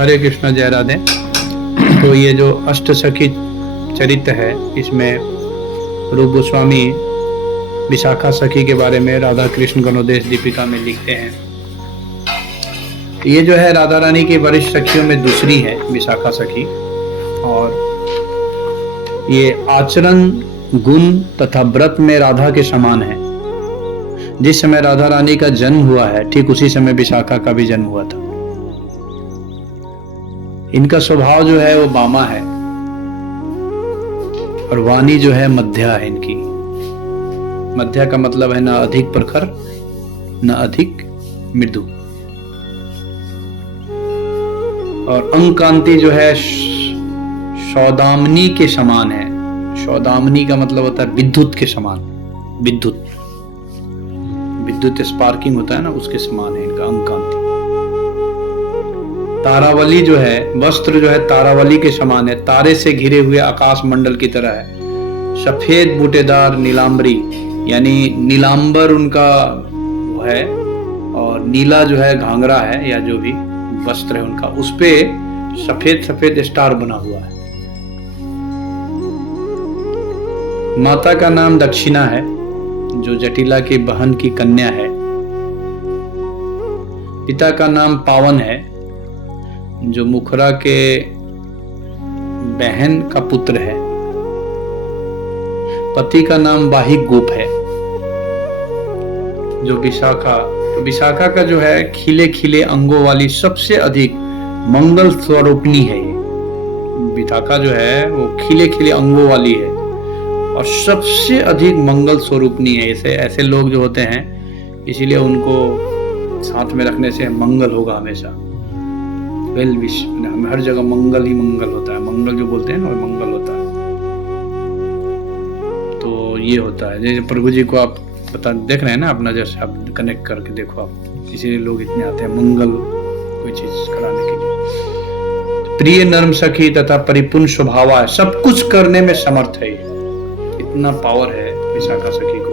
हरे कृष्ण, जय राधे। तो ये जो अष्टसखी चरित्र है, इसमें रूप गोस्वामी विशाखा सखी के बारे में राधा कृष्ण गणोदेश दीपिका में लिखते हैं। ये जो है राधा रानी की वरिष्ठ सखियों में दूसरी है विशाखा सखी, और ये आचरण, गुण तथा व्रत में राधा के समान है। जिस समय राधा रानी का जन्म हुआ है, ठीक उसी समय विशाखा का भी जन्म हुआ था। इनका स्वभाव जो है वो बामा है, और वाणी जो है मध्या है इनकी। मध्या का मतलब है ना अधिक प्रखर न अधिक मृदु, और अंग कांति जो है सौदामनी के समान है। सौदामनी का मतलब होता है विद्युत के समान। विद्युत स्पार्किंग होता है ना, उसके समान है इनका अंग कांति। तारावली जो है, वस्त्र जो है तारावली के समान है, तारे से घिरे हुए आकाश मंडल की तरह है। सफेद बूटेदार नीलांबरी, यानी नीलांबर उनका वो है, और नीला जो है घाघरा है या जो भी वस्त्र है उनका, उस पे सफेद सफेद स्टार बना हुआ है। माता का नाम दक्षिणा है, जो जटिला की बहन की कन्या है। पिता का नाम पावन है, जो मुखरा के बहन का पुत्र है। पति का नाम वाहिक गोप है। जो विशाखा का जो है खिले खिले अंगों वाली सबसे अधिक मंगल स्वरूपिणी है। ये विशाखा जो है वो खिले खिले अंगों वाली है और सबसे अधिक मंगल स्वरूपिणी है। ऐसे लोग जो होते हैं, इसीलिए उनको साथ में रखने से मंगल होगा हमेशा। वेल विश, हर जगह मंगल ही मंगल होता है। मंगल जो बोलते हैं ना, वो मंगल होता है। तो ये होता है, जैसे प्रभु जी को आप देख रहे हैं ना, अपना जैसे आप कनेक्ट करके देखो आप, इसीलिए लोग इतने आते हैं मंगल कोई चीज कराने के लिए। प्रिय नर्म सखी तथा परिपूर्ण स्वभाव है, सब कुछ करने में समर्थ है। इतना पावर है विशाखा सखी को,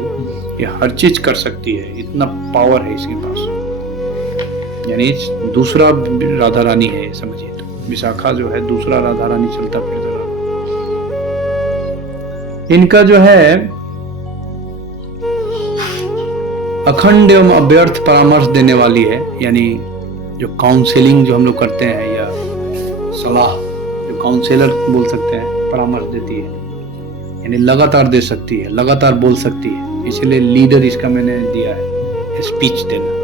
ये हर चीज कर सकती है, इतना पावर है इसके पास। यानी दूसरा राधा रानी है, समझिए। तो विशाखा जो है दूसरा राधा रानी चलता फिरता रहा। इनका जो है अखंड एवं अव्यर्थ परामर्श देने वाली है। यानी जो काउंसलिंग जो हम लोग करते हैं, या सलाह, जो काउंसलर बोल सकते हैं, परामर्श देती है। यानी लगातार दे सकती है, लगातार बोल सकती है। इसलिए लीडर इसका मैंने दिया है, स्पीच देना।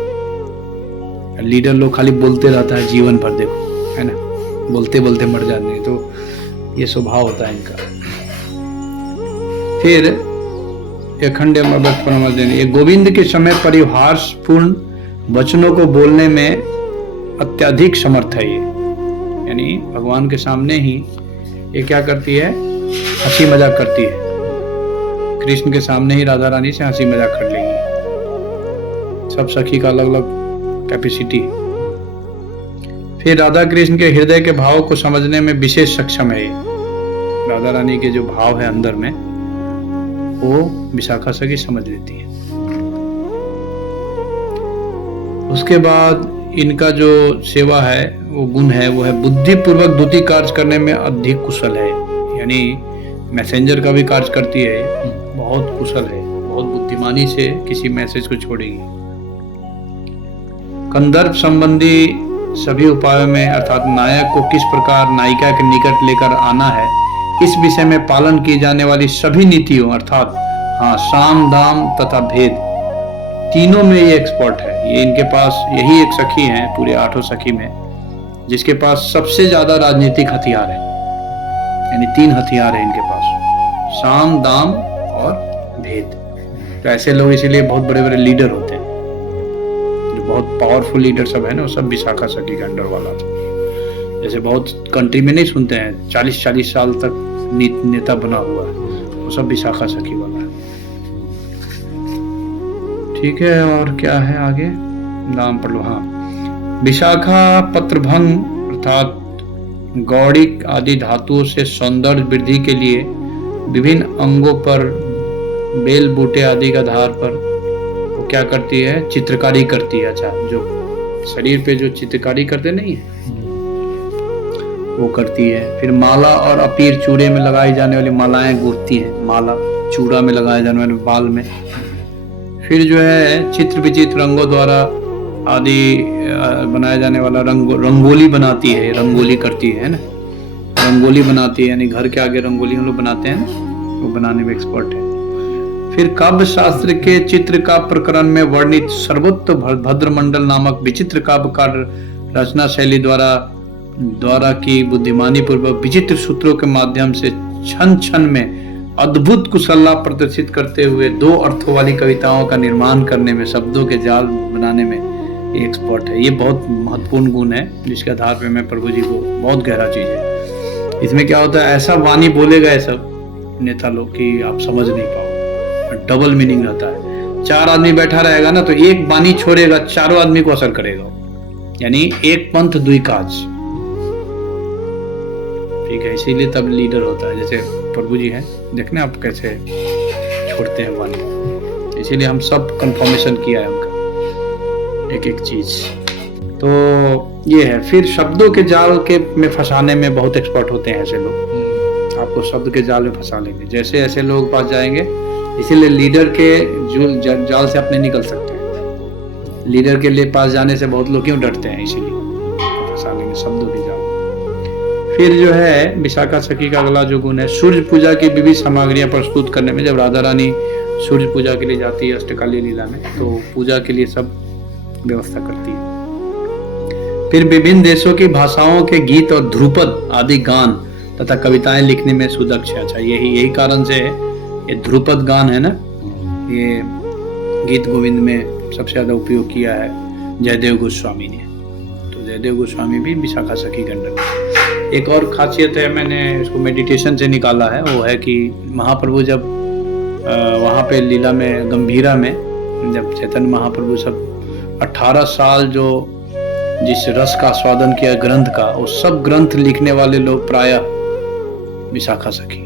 लीडर लोग खाली बोलते रहता है जीवन भर, देखो है ना, बोलते बोलते मर जाते हैं। तो ये स्वभाव होता है इनका। फिर अखंड परामर्श देने, ये गोविंद के समय परिहासपूर्ण वचनों को बोलने में अत्यधिक समर्थ है। ये यानी भगवान के सामने ही ये क्या करती है, हंसी मजाक करती है। कृष्ण के सामने ही राधा रानी से हंसी मजाक कर लेंगी। सब सखी का अलग अलग कैपेसिटी। फिर राधा कृष्ण के हृदय के भाव को समझने में विशेष सक्षम है। ये राधा रानी के जो भाव है अंदर में, वो विशाखा सखी समझ लेती है। उसके बाद इनका जो सेवा है, वो गुण है, वो है बुद्धिपूर्वक दूती कार्य करने में अधिक कुशल है। यानी मैसेंजर का भी कार्य करती है, बहुत कुशल है, बहुत बुद्धिमानी से किसी मैसेज को छोड़ेगी। कंदर्प संबंधी सभी उपायों में, अर्थात नायक को किस प्रकार नायिका के निकट लेकर आना है, इस विषय में पालन की जाने वाली सभी नीतियों, अर्थात साम दाम तथा भेद, तीनों में ये एक्सपर्ट है। ये इनके पास यही एक सखी है पूरे 8 सखी में, जिसके पास सबसे ज्यादा राजनीतिक हथियार है। यानी 3 हथियार है इनके पास, साम दाम और भेद। तो ऐसे लोग इसीलिए बहुत बड़े बड़े लीडर होते हैं। जो बहुत पावरफुल लीडर सब है ना, वो सब विशाखा सखी के अंडर वाला था। जैसे बहुत कंट्री में नहीं सुनते हैं 40-40 साल तक नेता बना हुआ है, वो सब विशाखा सखी वाला है। ठीक है, और क्या है आगे, नाम पढ़ लो। विशाखा पत्रभंग अर्थात गौड़िक आदि धातुओं से सौंदर्य वृद्धि के लिए विभिन्न अंगों पर, बेल बूटे आदि का आधार पर वो क्या करती है, चित्रकारी करती है। अच्छा, जो शरीर पे जो चित्रकारी करते नहीं है, वो करती है। फिर माला और अपीर, चूड़े में लगाई जाने वाली मालाएं गूंथती है, माला चूड़ा में लगाए जाने वाले बाल में। फिर जो है चित्र विचित्र रंगों द्वारा आदि बनाया जाने वाला रंगोली बनाती है, रंगोली करती है ना, रंगोली बनाती है, यानी घर के आगे रंगोली हम लोग बनाते हैं ना, वो बनाने में एक्सपर्ट है। फिर काव्य शास्त्र के चित्र का प्रकरण में वर्णित सर्वोत्त भद्रमंडल नामक विचित्र काव्य का रचना शैली द्वारा की बुद्धिमानी पूर्वक विचित्र सूत्रों के माध्यम से क्षण क्षण में अद्भुत कुशलता प्रदर्शित करते हुए 2 अर्थों वाली कविताओं का निर्माण करने में, शब्दों के जाल बनाने में ये एक्सपर्ट है। ये बहुत महत्वपूर्ण गुण है जिसके आधार पे मैं प्रभु जी को, बहुत गहरा चीज है। इसमें क्या होता है, ऐसा वाणी बोलेगा ये सब नेता लोग कि आप समझ नहीं पाओ, डबल मीनिंग रहता है। 4 आदमी बैठा रहेगा ना तो एक वाणी छोड़ेगा, चारों आदमी को असर करेगा, यानी एक पंथ दुई काज। ठीक है, इसीलिए तब लीडर होता है। जैसे प्रभु जी हैं, देखने आप कैसे छोड़ते हैं वाणी, इसीलिए हम सब कंफर्मेशन किया है उनका एक एक चीज। तो ये है। फिर शब्दों के जाल के में फंसाने में बहुत एक्सपर्ट होते हैं ऐसे लोग, आपको शब्द के जाल में फंसा लेंगे। जैसे ऐसे लोग पास जाएंगे, इसीलिए लीडर के जाल से आप नहीं निकल सकते। लीडर के लिए पास जाने से बहुत लोग क्यों डरते हैं, इसीलिए फंसा लेंगे शब्दों के जाल। फिर जो है विशाखा सखी का अगला जो गुण है, सूर्य पूजा की विविध सामग्रियां प्रस्तुत करने में। जब राधा रानी सूर्य पूजा के लिए जाती है अष्टकालीय लीला में, तो पूजा के लिए सब व्यवस्था करती है। फिर विभिन्न देशों की भाषाओं के गीत और ध्रुपद आदि गान तथा कविताएं लिखने में सुदक्ष है। अच्छा, यही कारण से ये ध्रुपद गान है ना, ये गीत गोविंद में सबसे ज्यादा उपयोग किया है जयदेव गोस्वामी ने। तो जयदेव गोस्वामी भी विशाखा सखी के अंडर में। एक और खासियत है, मैंने इसको मेडिटेशन से निकाला है, वो है कि महाप्रभु जब वहाँ पे लीला में गंभीरा में जब चैतन्य महाप्रभु सब 18 साल जो जिस रस का स्वादन किया ग्रंथ का, वो सब ग्रंथ लिखने वाले लोग प्रायः विशाखा सखी,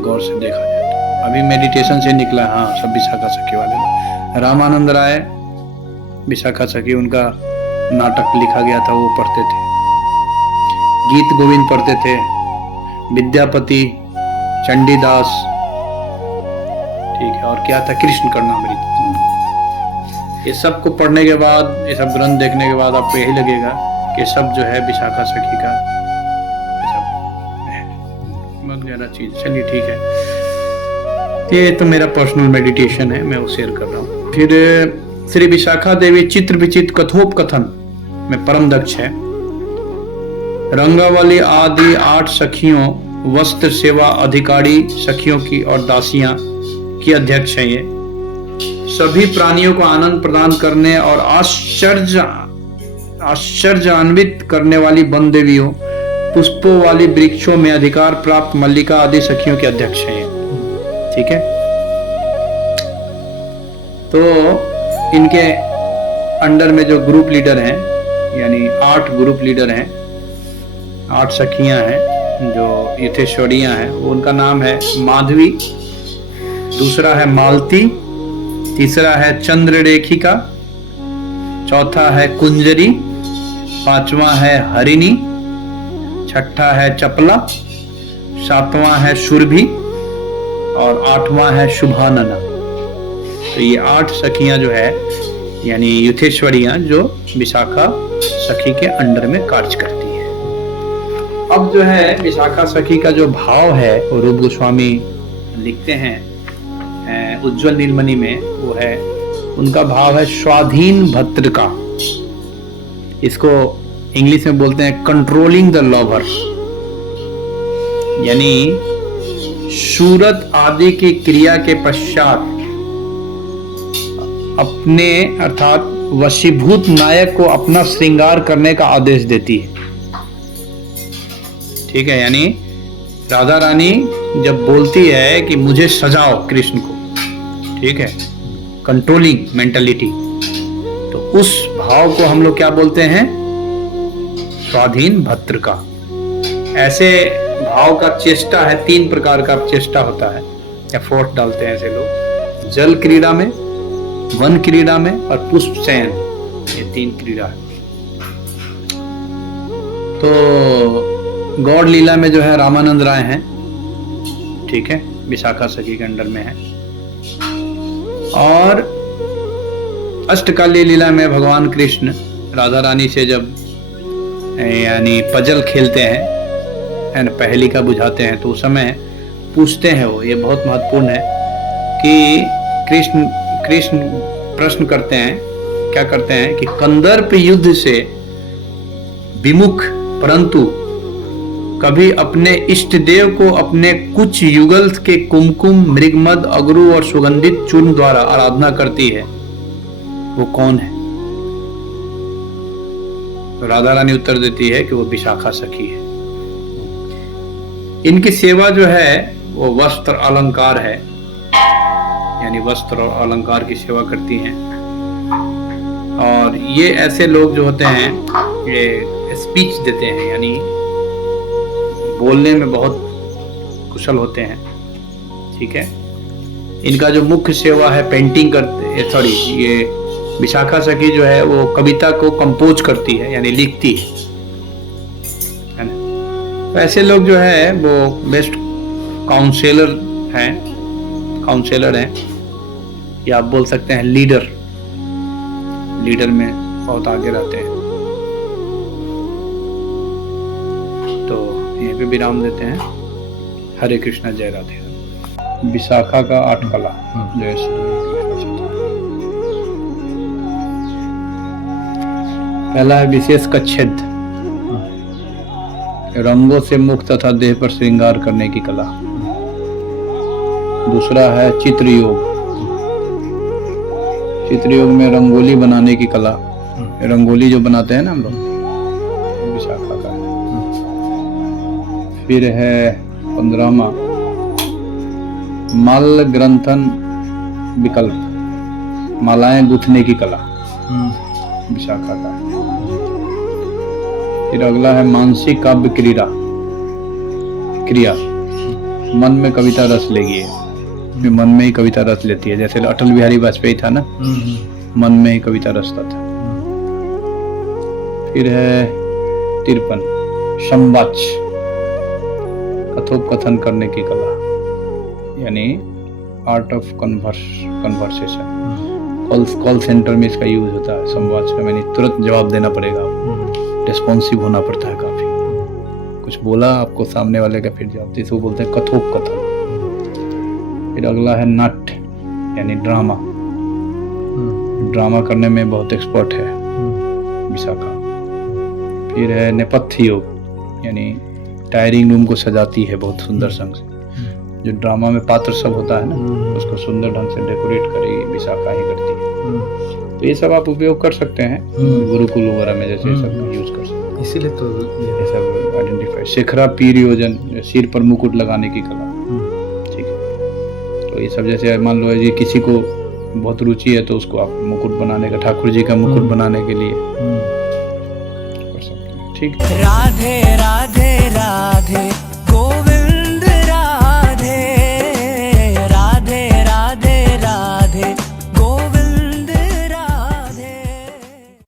गौर से देखा जाए तो। अभी मेडिटेशन से निकला, हाँ सब विशाखा सखी वाले लोग। रामानंद राय विशाखा सखी, उनका नाटक लिखा गया था, वो पढ़ते थे। गीत गोविंद पढ़ते थे, विद्यापति, चंडीदास, ठीक है, और क्या था, कृष्ण कर्णामृत। ये सब को पढ़ने के बाद, ये सब ग्रंथ देखने के बाद आपको यही लगेगा कि सब जो है विशाखा सखी का बहुत गहरा चीज। चलिए ठीक है, ये तो मेरा पर्सनल मेडिटेशन है, मैं वो शेयर कर रहा हूँ। फिर श्री विशाखा देवी चित्र विचित्र कथोपकथन में परम दक्ष है। रंगावली आदि 8 सखियों, वस्त्र सेवा अधिकारी सखियों की और दासियां की अध्यक्ष है। ये सभी प्राणियों को आनंद प्रदान करने और आश्चर्यान्वित करने वाली वन देवियों, पुष्पों वाली वृक्षों में अधिकार प्राप्त मल्लिका आदि सखियों के अध्यक्ष हैं। ठीक है, तो इनके अंडर में जो ग्रुप लीडर हैं, यानी 8 ग्रुप लीडर हैं, 8 सखियां हैं जो यथेश्वरियां हैं। उनका नाम है माधवी, दूसरा है मालती, तीसरा है चंद्ररेखिका, चौथा है कुंजरी, 5वां है हरिणी, 6ठा है चपला, 7वां है सुरभि और 8वां है शुभानना। तो ये 8 सखियां जो है, यानी युथेश्वरियां, जो विशाखा सखी के अंडर में कार्य करती है। अब जो है विशाखा सखी का जो भाव है, वो रूप गोस्वामी लिखते हैं उज्जवल नीलमणि में, वो है, उनका भाव है स्वाधीन भद्र का। इसको इंग्लिश में बोलते हैं कंट्रोलिंग द लवर, यानी सूरत आदि की क्रिया के पश्चात अपने अर्थात वशीभूत नायक को अपना श्रृंगार करने का आदेश देती है। ठीक है, यानी राधा रानी जब बोलती है कि मुझे सजाओ कृष्ण को, ठीक है, कंट्रोलिंग मेंटालिटी, तो उस भाव को हम लोग क्या बोलते हैं, स्वाधीन भद्र का। ऐसे भाव का चेष्टा है, 3 प्रकार का चेष्टा होता है, एफर्ट डालते हैं ऐसे लोग, जल क्रीड़ा में, वन क्रीड़ा में और पुष्प चयन, ये 3 क्रीड़ा है। तो गौड़ लीला में जो है रामानंद राय हैं, ठीक है, विशाखा सखी के अंडर में है। और अष्टकाली लीला में भगवान कृष्ण राधा रानी से जब यानी पजल खेलते हैं, पहेलिका बुझाते हैं, तो उस समय पूछते हैं वो, ये बहुत महत्वपूर्ण है कि कृष्ण प्रश्न करते हैं, क्या करते हैं कि कंदर्प युद्ध से विमुख परंतु कभी अपने इष्ट देव को अपने कुछ युगल के कुमकुम, मृगमद, अगरू और सुगंधित चूर्ण द्वारा आराधना करती है, वो कौन है? तो राधा रानी उत्तर देती है कि वो विशाखा सखी है। इनकी सेवा जो है वो वस्त्र अलंकार है, यानी वस्त्र और अलंकार की सेवा करती हैं। और ये ऐसे लोग जो होते हैं ये स्पीच देते हैं, यानी बोलने में बहुत कुशल होते हैं, ठीक है। इनका जो मुख्य सेवा है पेंटिंग करते, सॉरी, ये विशाखा सखी जो है वो कविता को कंपोज करती है, यानी लिखती है ना। तो ऐसे लोग जो है वो बेस्ट काउंसलर हैं, या आप बोल सकते हैं लीडर में बहुत आगे रहते हैं। तो यहीं पे विराम देते हैं। हरे कृष्णा, जय राधे। विशाखा का 8 कला। जय श्री कृष्ण। पहला है विशेष कच्छेद, रंगों से मुक्त तथा देह पर श्रृंगार करने की कला। दूसरा है चित्र योग में रंगोली बनाने की कला। रंगोली जो बनाते हैं ना हम लोग, विशाखा का। फिर है 15वां माल ग्रंथन विकल्प, मालाएं गूंथने की कला, विशाखा का। फिर अगला है मानसिक काव्य क्रिया, मन में कविता रस लेगी, मन में ही कविता रस लेती है। जैसे अटल बिहारी वाजपेयी था ना, मन में ही कविता रचता था। फिर है 53 संवाच्य, कथोपकथन करने की कला, यानी art of conversation. Call centre में इसका यूज होता है संवाच्य का, यानी तुरंत जवाब देना पड़ेगा, रिस्पॉन्सिव होना पड़ता है काफी। कुछ बोला आपको सामने वाले का, फिर जवाब, इसको बोलते हैं कथोपकथन। फिर अगला है नाट्य, यानी ड्रामा करने में बहुत एक्सपर्ट है विशाखा। फिर है नेपथ्य योग, यानी टायरिंग रूम को सजाती है बहुत सुंदर ढंग से। जो ड्रामा में पात्र सब होता है ना, उसको सुंदर ढंग से डेकोरेट करेगी विशाखा ही करती है। तो ये सब आप उपयोग कर सकते हैं गुरुकुल वगैरह में, जैसे सब यूज कर सकते हैं। इसीलिए तो ये सब आइडेंटिफाई। शेखरा पीर योजन, सिर पर मुकुट लगाने की कला, ठीक है। तो ये सब जैसे मान लो जी किसी को बहुत रुचि है तो उसको आप मुकुट बनाने का, ठाकुर जी का मुकुट बनाने के लिए कर सकते हैं, ठीक है। राधे राधे राधे।